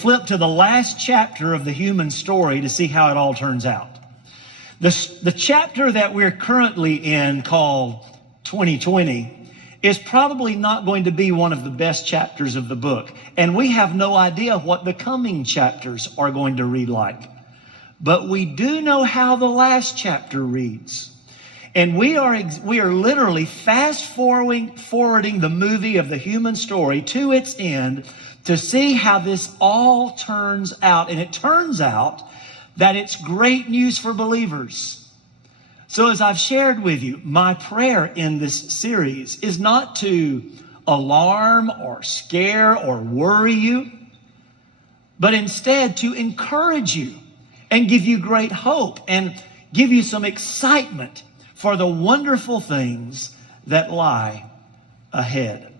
flip to the last chapter of the human story to see how it all turns out. The chapter that we're currently in, called 2020, is probably not going to be one of the best chapters of the book. And we have no idea what the coming chapters are going to read like. But we do know how the last chapter reads. And we are literally fast forwarding the movie of the human story to its end to see how this all turns out. And it turns out that it's great news for believers. So as I've shared with you, my prayer in this series is not to alarm or scare or worry you, but instead to encourage you and give you great hope and give you some excitement for the wonderful things that lie ahead.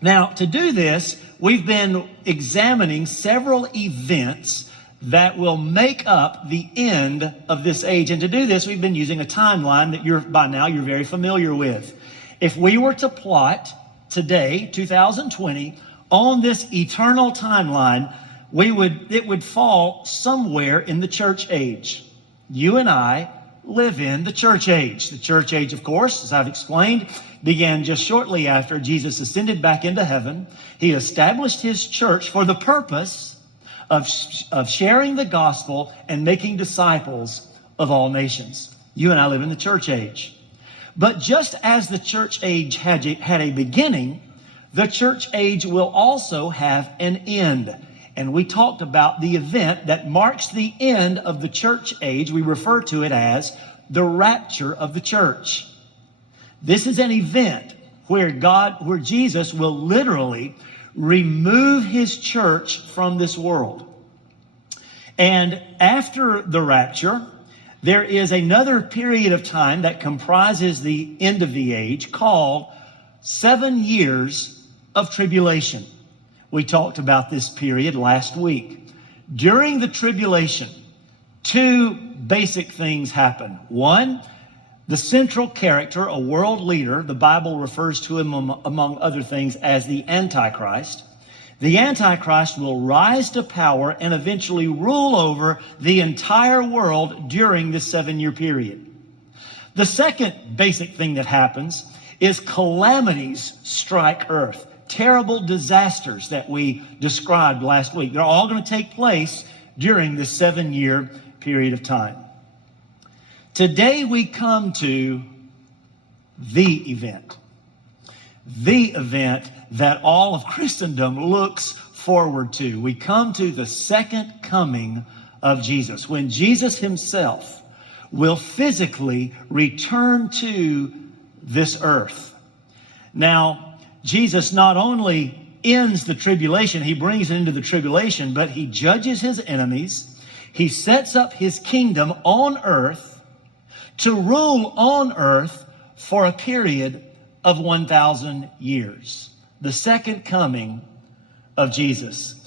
Now, to do this, we've been examining several events that will make up the end of this age. And to do this, we've been using a timeline that by now you're very familiar with. If we were to plot today, 2020, on this eternal timeline, it would fall somewhere in the church age. You and I live in the church age. The church age, of course, as I've explained, began just shortly after Jesus ascended back into heaven. He established his church for the purpose of sharing the gospel and making disciples of all nations. You and I live in the church age. But just as the church age had a beginning, the church age will also have an end. And we talked about the event that marks the end of the church age. We refer to it as the rapture of the church. This is an event where Jesus will literally remove his church from this world. And after the rapture, there is another period of time that comprises the end of the age called 7 years of tribulation. We talked about this period last week. During the tribulation, two basic things happen. One, the central character, a world leader, the Bible refers to him among other things as the Antichrist. The Antichrist will rise to power and eventually rule over the entire world during this 7-year period. The second basic thing that happens is calamities strike earth. Terrible disasters that we described last week. They're all going to take place during this 7-year period of time. Today we come to the event that all of Christendom looks forward to. We come to the second coming of Jesus, when Jesus himself will physically return to this earth. Now, Jesus not only ends the tribulation, he brings it into the tribulation, but he judges his enemies. He sets up his kingdom on earth to rule on earth for a period of 1,000 years. The second coming of Jesus.